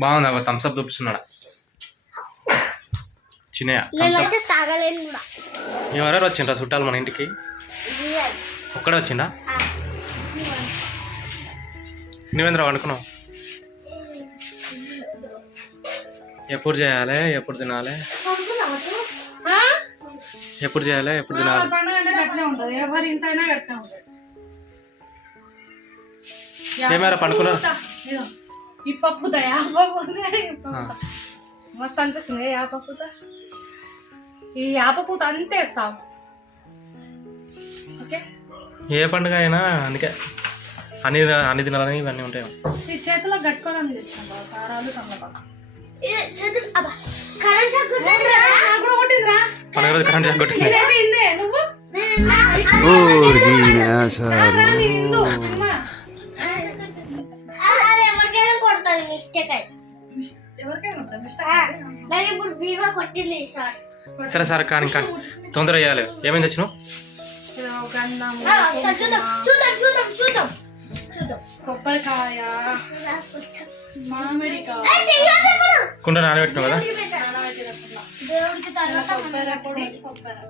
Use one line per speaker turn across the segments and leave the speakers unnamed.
బాగుంది అవి థమ్స్అప్ చూపిస్తున్నాడు? చిన్నయ్య థమ్స్అప్
నేనైతే తాగలేను కూడా
ఎవరెవరు వచ్చిండ్రా చుట్టాలు మన ఇంటికి? ఒక్కడే వచ్చిండా? నువ్వేంద్ర అనుకున్నావు ఎప్పుడు చేయాలి? ఎప్పుడు తినాలి? ఎప్పుడు చేయాలి? ఎప్పుడు తినాలి?
పండుగ అంటే గట్లే ఉంటుంది ఎవరి ఇంట్లోనే గట్లే ఉంటుంది
ఏమైనా పండుకున్నారు
ఇదిగో, ఈ పప్పుత యాపపూత మస్తు అనిపిస్తుంది ఏ ఈ యాపపూత అంతే ఓకే
ఏ పండుగ అయినా అందుకే అన్ని అన్ని తినాలని ఇవన్నీ ఉంటాయి.
ఈ చేతిలో గట్టుకోవడానికి తెచ్చాను కారాలు తమలపాకు
కరెంట్ షాక్ కొట్టింది
నాకు కూడా కొట్టిందిరా?
పండుగ రోజు కరెంట్ షాక్ కొట్టింది.
నేనైతే ఇందే నువ్వు
మిస్టేక్. నాకు ఇప్పుడు బీరువా కొట్టింది సార్.
సరే సరే కానీ కానీ. తొందర చేయాలి.
ఇదో గంధం
చూద్దాం చూద్దాం చూద్దాం చూద్దాం. చూద్దాం.
కొబ్బరికాయ. మామిడికాయ.
కుండ నానబెట్టినావు కదా.
దేవుడికి తర్వాత
కొబ్బరి.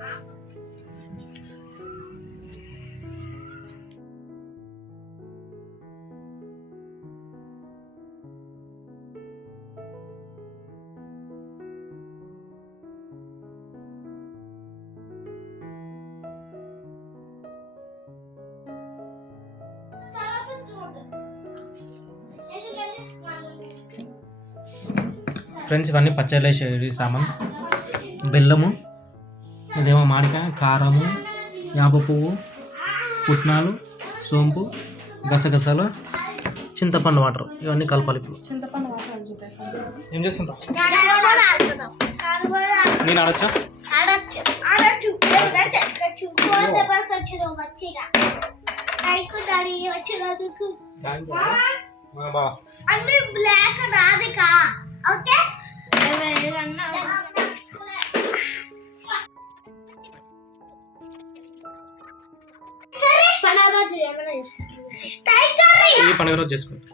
ఫ్రెండ్స్ ఇవన్నీ పచ్చళ్ళు సామాన్. బెల్లము ఇదేమో మామిడికాయ కారము యాప పువ్వు పుట్నాలు సోంపు గసగసాలు చింతపండు వాటర్. ఇవన్నీ కలపాలి ఇప్పుడు.
చింతపండు వాటర్ చూపాను
ఏం చేస్తుంటావు? నేను ఆడొచ్చా
బ్లాక్ ఓకే?
ఈ పండుగ రోజు చేసుకుంటా.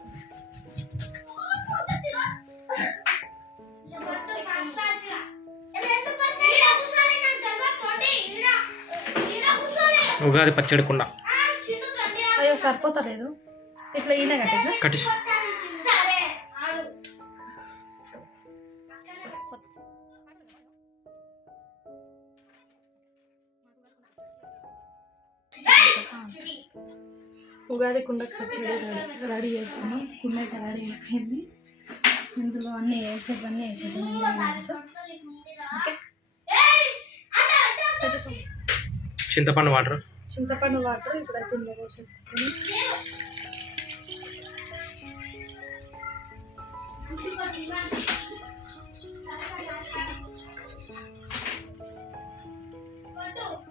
ఉగాది పచ్చడి కుండ.
అయ్యో సరిపోతలేదు. ఇట్లా ఈయన కట్టిందా?
కట్టేసి
ఉగాది కుండ పచ్చడి రెడీ చేసుకున్నాం. కుండ అయితే రెడీ అయిపోయింది. ఇందులో అన్నీ వేసేది అన్నీ వేసేది.
చింతపండు వాటర్.
చింతపండు వాటర్ ఇప్పుడైతే ఇందులో వేసేసుకుంటాను.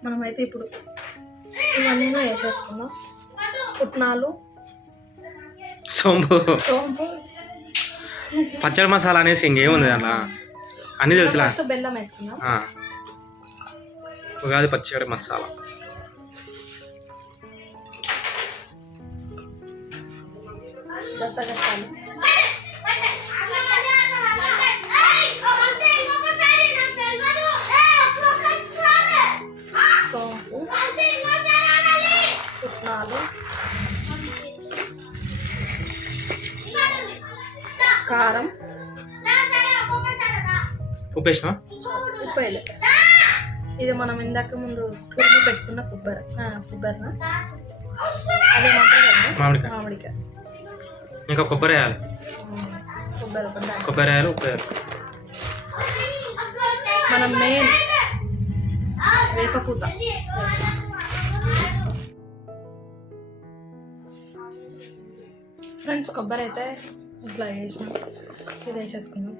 మనమైతే ఇప్పుడు ఇవన్నీ వేసేసుకున్నాం పుట్నాలు.
సోంపు.
సోంపు.
పచ్చడి మసాలా అనేసి ఇంకేముంది దాంట్లో? అన్నీ తెలుసులా.
ఫస్ట్ బెల్లం వేసుకున్నాం.
ఉగాది పచ్చడి మసాలా.
గసగసాలు. పుట్నాలు కారం.
ఉప్పు వేసినా
ఉప్పు వేయలే. ఇది మనం ఇందాక ముందు తురిమి పెట్టుకున్న కొబ్బరి. కదా
మామిడికాయ.
మామిడికాయ.
ఇంకా కొబ్బరి వేయాలి.
కొబ్బరి కొబ్బరి
కొబ్బరి వేయాలి ఉప్పు వేయాలి.
మనం మెయిన్ వేపపూత ఫ్రెండ్స్ కొబ్బరి అయితే ఇట్లా వేసినాం ఇది వేసేసుకున్నాం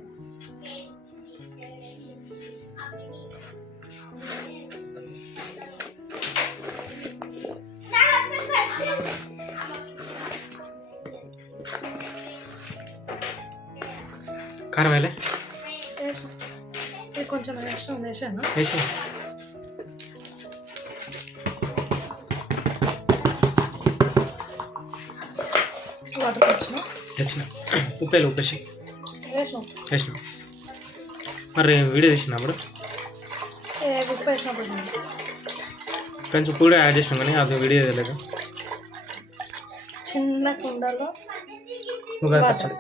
కారం
ఇది కొంచెం వేసాం వేసాను.
తెచ్చిన. ఉప్పేలు ఉప్పేసి
వేసినాం
మరి వీడియో
తిన్నాం.
ఫ్రెండ్స్ ఉప్పు కూడా యాడ్ చేసినాం కానీ అది వీడియో తెలియదు
చిన్న కుండలో
ఉగాది పచ్చడి.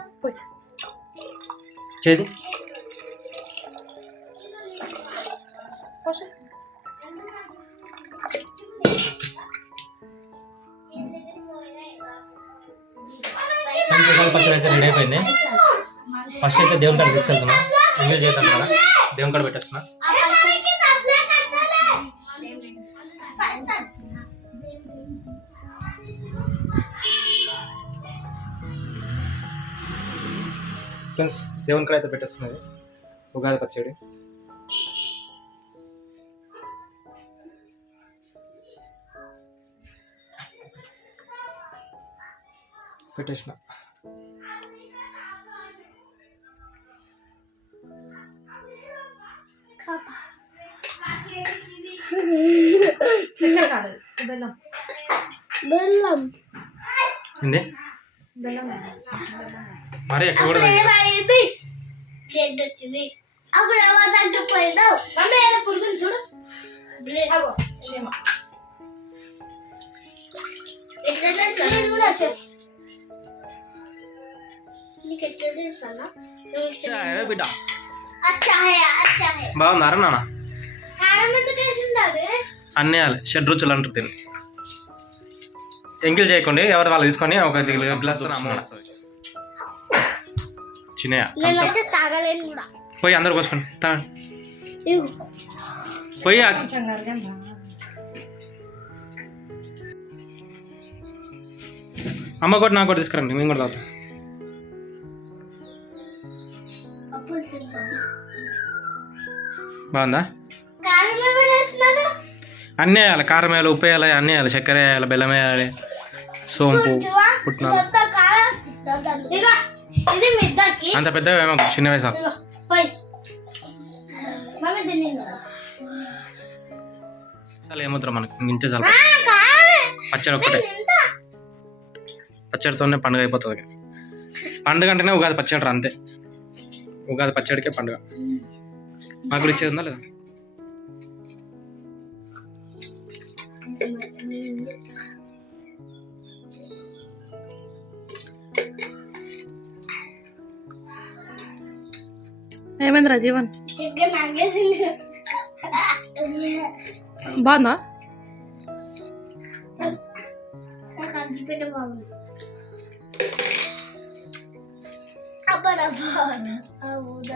చేది?
పోసి.
ఫ్రెండ్స్ పచ్చడి అయితే రెడీ అయిపోయింది. ఫస్ట్ అయితే దేవుని కాడ తీసుకెళ్తున్నా. ఎంజాయ్ చేద్దాం కదా దేవుని కాడ పెట్టేస్తున్నా. ఫ్రెండ్స్ దేవుని కాడ అయితే పెట్టేస్తున్నది ఉగాది పచ్చడి. పెట్టేసిన.
చక్కెర కాదు బెల్లం
బెల్లం
ఏంది
బెల్లం
మరి ఎక్కడ కూడా లేదు.
ఏమైంది బ్లడ్ వచ్చింది అప్పుడు ఎవరు పోయినావు మమ్మీ ఏదో పురుగులు చూడు
అగో క్షేమ
ఎట్లా తెలుసు కూడా చెప్పు నీకు ఎట్లా తెలుసా
ఏ బిడ్డ
అచ్చా హే అచ్చా హే
బాగుందారా నాన్న
కారం ఎందుకు వేసిండాలి
అన్నీ వేయాలి షెడ్ రుచులు అంటారు దీన్ని. ఎంకిల్ చేయకండి ఎవరు వాళ్ళు తీసుకొని ఒక గ్లాస్ చిన్నయ్య పోయి అందరు కోసుకోండి తా-
ఇవ్వు.
పోయి అమ్మ కూడా నాకు కూడా తీసుకురండి మేము కూడా తాగుతాం. బాగుందా? అన్నీ వేయాలి. కారం వేయాలి ఉప్పు వేయాలి అన్నీ వేయాలి. చక్కెర వేయాలి బెల్లం వేయాలి సోంపు పుట్నాలు. అంత పెద్దగా ఏమో చిన్న వయసు చాలా ఏమవుతారు మనకి? ఇంచే చాలు. పచ్చడి ఒక్కటే. పచ్చడితోనే పండుగ అయిపోతుంది. పండుగ అంటేనే ఉగాది పచ్చడి రా అంతే. ఉగాది పచ్చడికే పండుగ. మాకు ఇచ్చేది ఉందా లేదా?
ఏమైందిరా జీవన్
చికెన్ నాగేసింది
బాగుందా
నాకు అంటిపెట్ట బాగుంది అబ్బా బాగుంది అవును